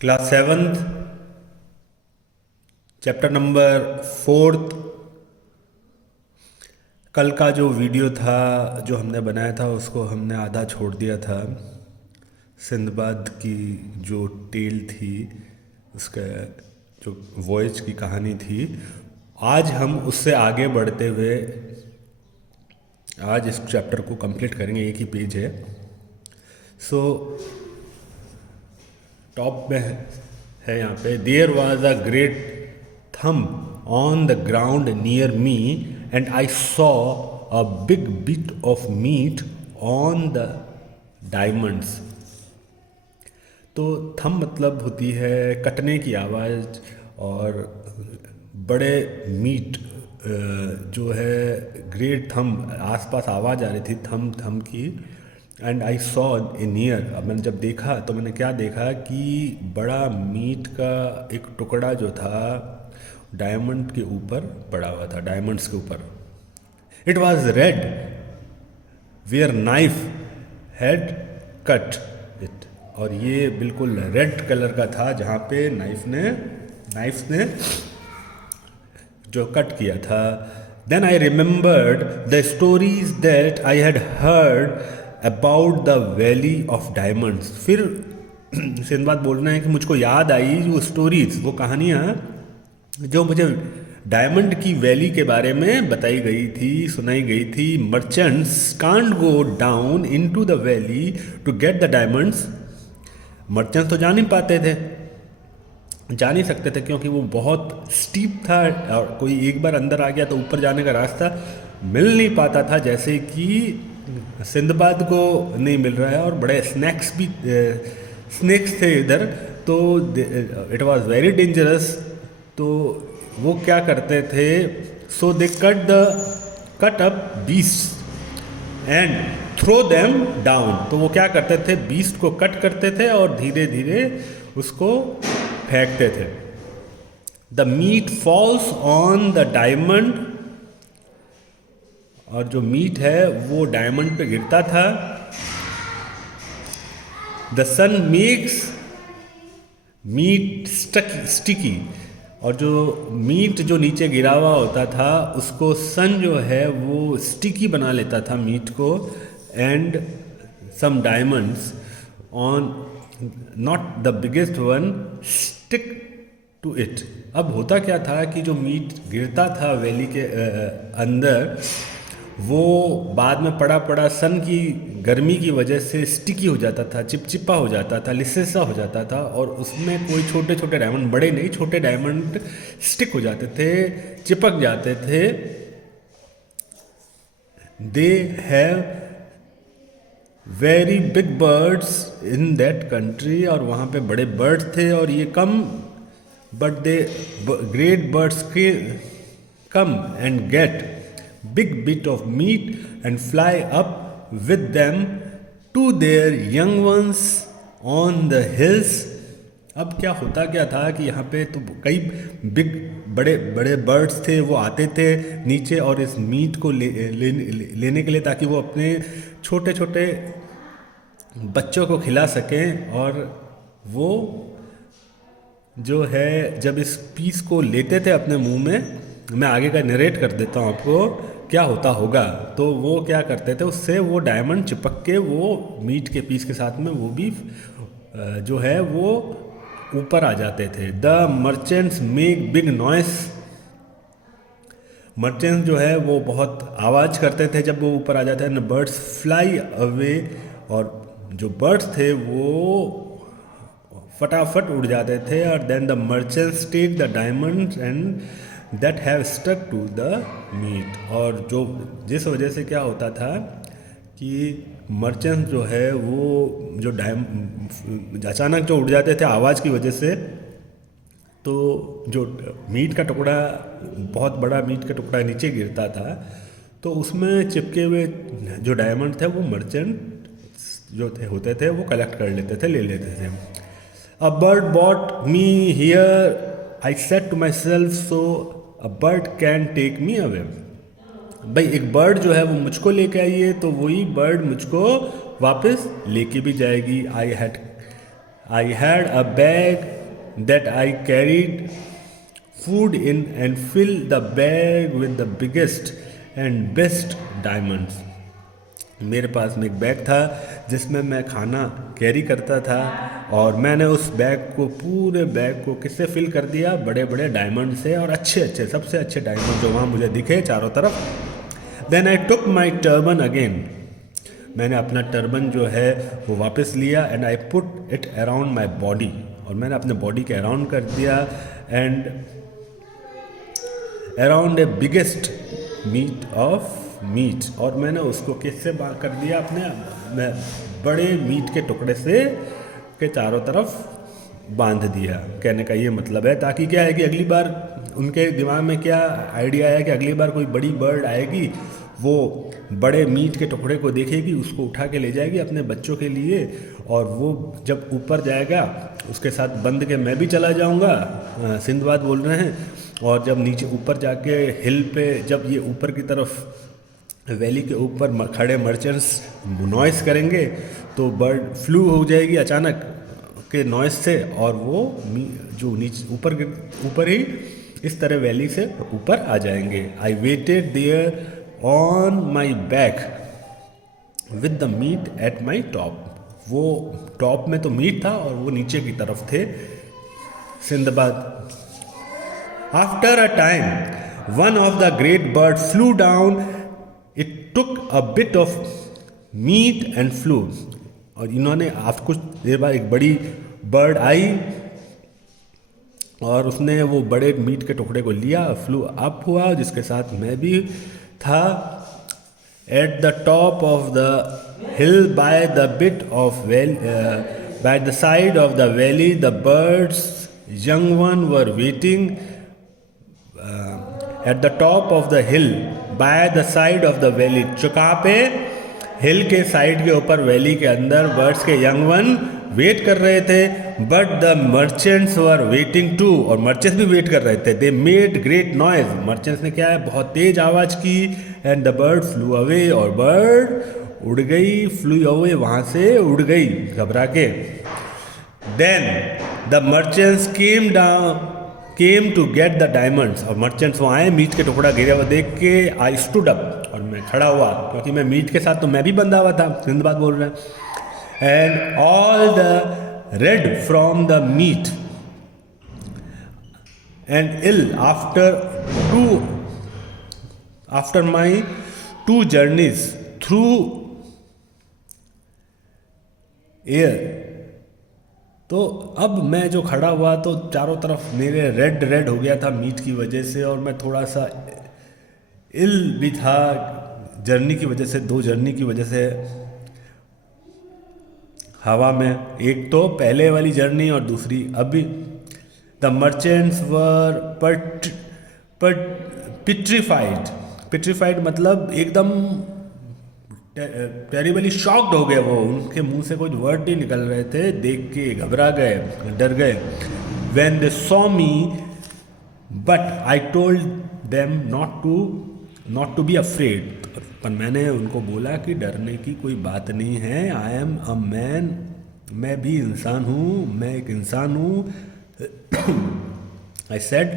Class seventh, chapter number fourth. कल का जो वीडियो था जो हमने बनाया था उसको हमने आधा छोड़ दिया था। सिंदबाद की जो टेल थी, उसका जो वॉयज की कहानी थी, आज हम उससे आगे बढ़ते हुए आज इस चैप्टर को कंप्लीट करेंगे। एक ही पेज है। सो टॉप में है यहाँ पे, देयर वॉज अ ग्रेट थम on the ground near me and I saw a big bit of meat on the diamonds. तो थम मतलब होती है कटने की आवाज़, और बड़े मीट जो है ग्रेट थम, आसपास आवाज़ आ रही थी थम थम की। And I saw a near, अब मैंने जब देखा तो मैंने क्या देखा कि बड़ा मीट का एक टुकड़ा जो था डायमंड के ऊपर पड़ा हुआ था, डायमंड्स के ऊपर। It was red ware knife had cut it, और ये बिल्कुल रेड कलर का था जहाँ पे नाइफ ने जो कट किया था। Then I remembered the stories that I had heard about the valley of diamonds. फिर सिंदबाद बोलना है कि मुझको याद आई वो स्टोरीज, वो कहानियाँ जो मुझे डायमंड की वैली के बारे में बताई गई थी, सुनाई गई थी। Merchants can't go down into the valley to get the diamonds. Merchants तो जा नहीं पाते थे, जा नहीं सकते थे, क्योंकि वो बहुत स्टीप था और कोई एक बार अंदर आ गया तो ऊपर जाने का रास्ता मिल नहीं पाता था, जैसे कि सिंदबाद को नहीं मिल रहा है। और बड़े स्नेक्स थे इधर, तो इट वाज वेरी डेंजरस। तो वो क्या करते थे, so they cut up beast and throw them down. तो वो क्या करते थे, बीस्ट को कट करते थे और धीरे धीरे उसको फेंकते थे। The meat falls on the diamond, और जो मीट है वो डायमंड पे गिरता था। The sun makes meat sticky, और जो मीट जो नीचे गिरा हुआ होता था उसको सन जो है वो स्टिकी बना लेता था मीट को। And some diamonds on not the biggest one stick to it. अब होता क्या था कि जो मीट गिरता था वैली के अंदर, वो बाद में पड़ा पड़ा सन की गर्मी की वजह से स्टिकी हो जाता था, चिपचिपा हो जाता था, लिसेसा हो जाता था, और उसमें कोई छोटे छोटे डायमंड, बड़े नहीं छोटे डायमंड स्टिक हो जाते थे, चिपक जाते थे। They have very big birds in that country, और वहाँ पे बड़े बर्ड्स थे, और ये come, but they great birds come and get big bit of meat and fly up with them to their young ones on the hills. अब क्या होता क्या था कि यहाँ पे तो कई बड़े बड़े बर्ड्स थे, वो आते थे नीचे और इस मीट को लेने के लिए, ताकि वो अपने छोटे छोटे बच्चों को खिला सकें। और वो जो है जब इस पीस को लेते थे अपने मुंह में, मैं आगे का नरेट कर देता हूँ आपको क्या होता होगा। तो वो क्या करते थे, उससे वो डायमंड चिपक के वो मीट के पीस के साथ में वो भी जो है वो ऊपर आ जाते थे। The merchants make big noise, merchants जो है वो बहुत आवाज़ करते थे जब वो ऊपर आ जाते हैं। बर्ड्स फ्लाई अवे, और जो बर्ड्स थे वो फटाफट उड़ जाते थे। और then the merchants take the diamonds and that have stuck to the meat, और जो जिस वजह से क्या होता था कि मर्चेंट जो है वो जो अचानक जो उड़ जाते थे आवाज़ की वजह से, तो जो मीट का टुकड़ा, बहुत बड़ा मीट का टुकड़ा नीचे गिरता था, तो उसमें चिपके हुए जो डायमंड थे वो मर्चेंट जो थे होते थे वो कलेक्ट कर लेते थे, ले लेते थे। A bird bought me here I said to my self, so a bird can take me away. भाई एक बर्ड जो है वो मुझको लेके आई है, तो वही बर्ड मुझको वापस लेके भी जाएगी। I had a bag that I carried food in and filled the bag with the biggest and best diamonds. मेरे पास में एक बैग था जिसमें मैं खाना कैरी करता था और मैंने उस बैग को पूरे बैग को किससे फिल कर दिया, बड़े बड़े डायमंड से और अच्छे अच्छे सबसे अच्छे डायमंड जो वहाँ मुझे दिखे चारों तरफ। Then I took my turban again, मैंने अपना टर्बन जो है वो वापस लिया and I put it around my body, और मैंने अपने बॉडी के अराउंड कर दिया and around a biggest meat of meat, और मैंने उसको किससे कर दिया, अपने बड़े मीट के टुकड़े से के चारों तरफ बांध दिया। कहने का ये मतलब है ताकि क्या है कि अगली बार उनके दिमाग में क्या आइडिया आया कि अगली बार कोई बड़ी बर्ड आएगी वो बड़े मीट के टुकड़े को देखेगी, उसको उठा के ले जाएगी अपने बच्चों के लिए, और वो जब ऊपर जाएगा उसके साथ बंद के मैं भी चला जाऊंगा, सिंधबाद बोल रहे हैं, और जब नीचे ऊपर जाके हिल पे जब ये ऊपर की तरफ वैली के ऊपर खड़े मर्चेंट्स नॉइस करेंगे तो बर्ड फ्लू हो जाएगी अचानक के नॉइस से, और वो जो नीचे ऊपर ही इस तरह वैली से ऊपर आ जाएंगे। I waited there on my back with the meat at my top, वो टॉप में तो मीट था और वो नीचे की तरफ थे Sinbad. After a time one of the great bird flew down, it took a bit of meat and flu, और इन्होंने आप कुछ देर बाद एक बड़ी बर्ड आई और उसने वो बड़े मीट के टुकड़े को लिया, फ्लू अप हुआ जिसके साथ मैं भी था। At the top of the hill by the bit of well by the side of the valley the birds young one were waiting at the top of the hill by the side of the valley, चुका पे हिल के side के ऊपर valley के अंदर birds के young one wait कर रहे थे। But the merchants were waiting to, और मर्चेंट्स भी वेट कर रहे थे। They made great noise, merchants ने क्या है बहुत तेज आवाज़ की। And the bird flew away, और बर्ड उड़ गई, फ्लू अवे वहाँ से उड़ गई घबरा के। Then the merchants came to get the diamonds, और मर्चेंट्स वहाँ आए, मीट के टुकड़ा गिरा हुआ देख के आई स्टूड अप, और मैं खड़ा हुआ क्योंकि मैं मीट के साथ तो मैं भी बंधा हुआ था, सिंधबाद बोल रहे हैं। And all the red from the meat and ill after my 2 journeys through air, तो अब मैं जो खड़ा हुआ तो चारों तरफ मेरे रेड हो गया था मीट की वजह से, और मैं थोड़ा सा इल भी था जर्नी की वजह से, 2 जर्नी की वजह से हवा में, एक तो पहले वाली जर्नी और दूसरी अभी। द मर्चेंट्स वर पिट्रीफाइड मतलब एकदम टेरिबली शॉक्ड हो गए वो, उनके मुंह से कुछ वर्ड नहीं निकल रहे थे, देख के घबरा गए, डर गए। When they saw me but I told them not to be afraid, पर मैंने उनको बोला कि डरने की कोई बात नहीं है। आई एम अ मैन, मैं भी इंसान हूँ, मैं एक इंसान हूँ। आई सेड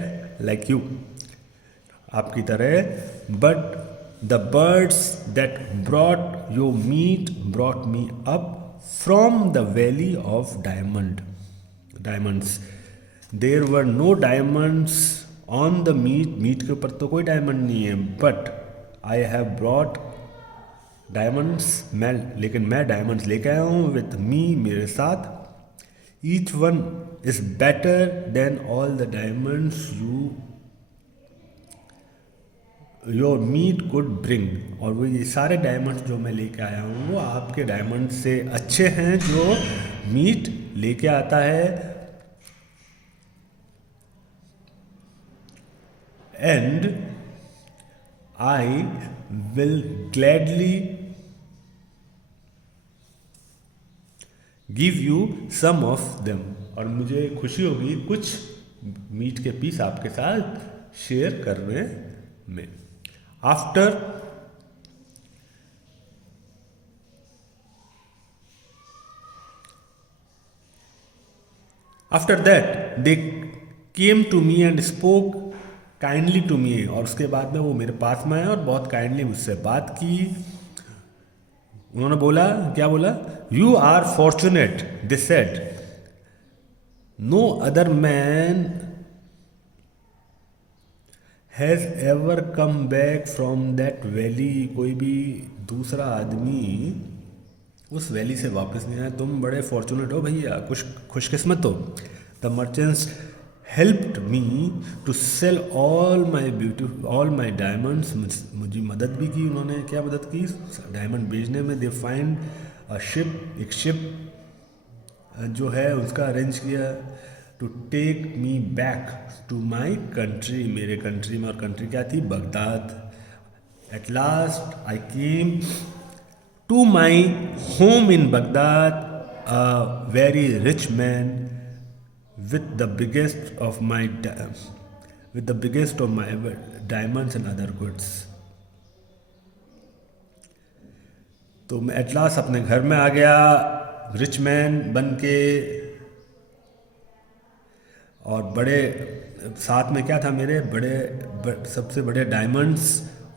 लाइक यू, आपकी तरह। But the birds that brought your meat brought me up from the valley of diamonds. There were no diamonds on the meat के ऊपर तो कोई डायमंड नहीं है, but I have brought diamonds, लेकिन मैं डायमंड्स लेके आया हूँ विथ मी, मेरे साथ। Each one is better than all the diamonds your meat could bring, और वो ये सारे डायमंड्स जो मैं लेके आया हूँ वो आपके डायमंड से अच्छे हैं जो मीट लेके आता है। And I will gladly give you some of them, और मुझे खुशी होगी कुछ मीट के पीस आपके साथ शेयर करने में। After after that they came to me and spoke kindly to me, और उसके बाद में वो मेरे पास में आए और बहुत काइंडली मुझसे बात की। उन्होंने बोला, क्या बोला? You are fortunate, they said, no other man has ever come back from that valley. कोई भी दूसरा आदमी उस वैली से वापस नहीं आया। तुम बड़े फॉर्चुनेट हो भैया, कुछ खुशकिस्मत हो। The merchants helped me to sell all my diamonds. मुझे मदद भी की उन्होंने। क्या मदद की? डायमंड बेचने में। दे फाइंड अ शिप, एक शिप जो है उसका अरेंज किया to take me back to my country, मेरे कंट्री में। और कंट्री क्या थी? Baghdad. At last I came to my home in Baghdad, a very rich man with the biggest of my diamonds and other goods. तो मैं at last अपने घर में आ गया, रिच मैन बन के, और बड़े साथ में क्या था मेरे? सबसे बड़े डायमंड्स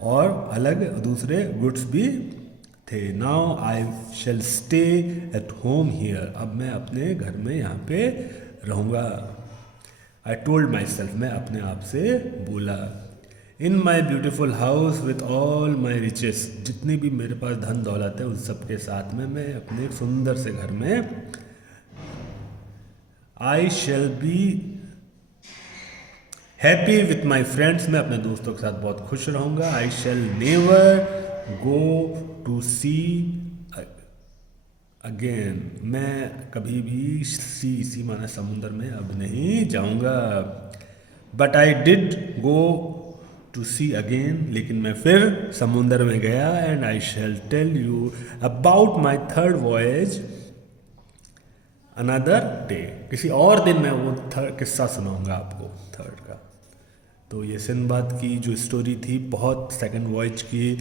और अलग दूसरे गुड्स भी थे। Now I shall stay at home here. अब मैं अपने घर में यहाँ पे रहूँगा। आई टोल्ड माई सेल्फ, मैं अपने आप से बोला। In my beautiful house with all my riches, जितनी भी मेरे पास धन दौलत है उन सब के साथ में मैं अपने सुंदर से घर में। I shall be happy with my friends, मैं अपने दोस्तों के साथ बहुत खुश रहूँगा। I shall never go to sea again, मैं कभी भी सी माना समुंदर में अब नहीं जाऊंगा। But I did go to sea again, लेकिन मैं फिर समुंदर में गया। And I shall tell you about my third voyage another day, किसी और दिन मैं वो किस्सा सुनाऊंगा आपको थर्ड का। तो ये सिंबाद की जो स्टोरी थी, बहुत सेकंड वॉयज की,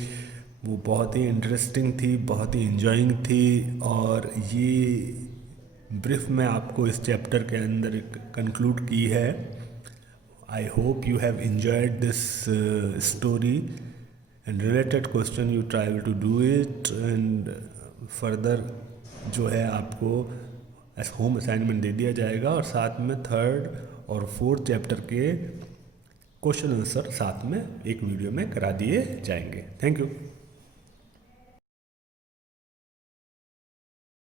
वो बहुत ही इंटरेस्टिंग थी, बहुत ही इंजॉइंग थी। और ये ब्रीफ में आपको इस चैप्टर के अंदर कंक्लूड की है। I hope you have enjoyed this story and related question you try to do it. And further जो है आपको एज होम असाइनमेंट दे दिया जाएगा, और साथ में थर्ड और फोर्थ चैप्टर के क्वेश्चन आंसर साथ में एक वीडियो में करा दिए जाएंगे। Thank you.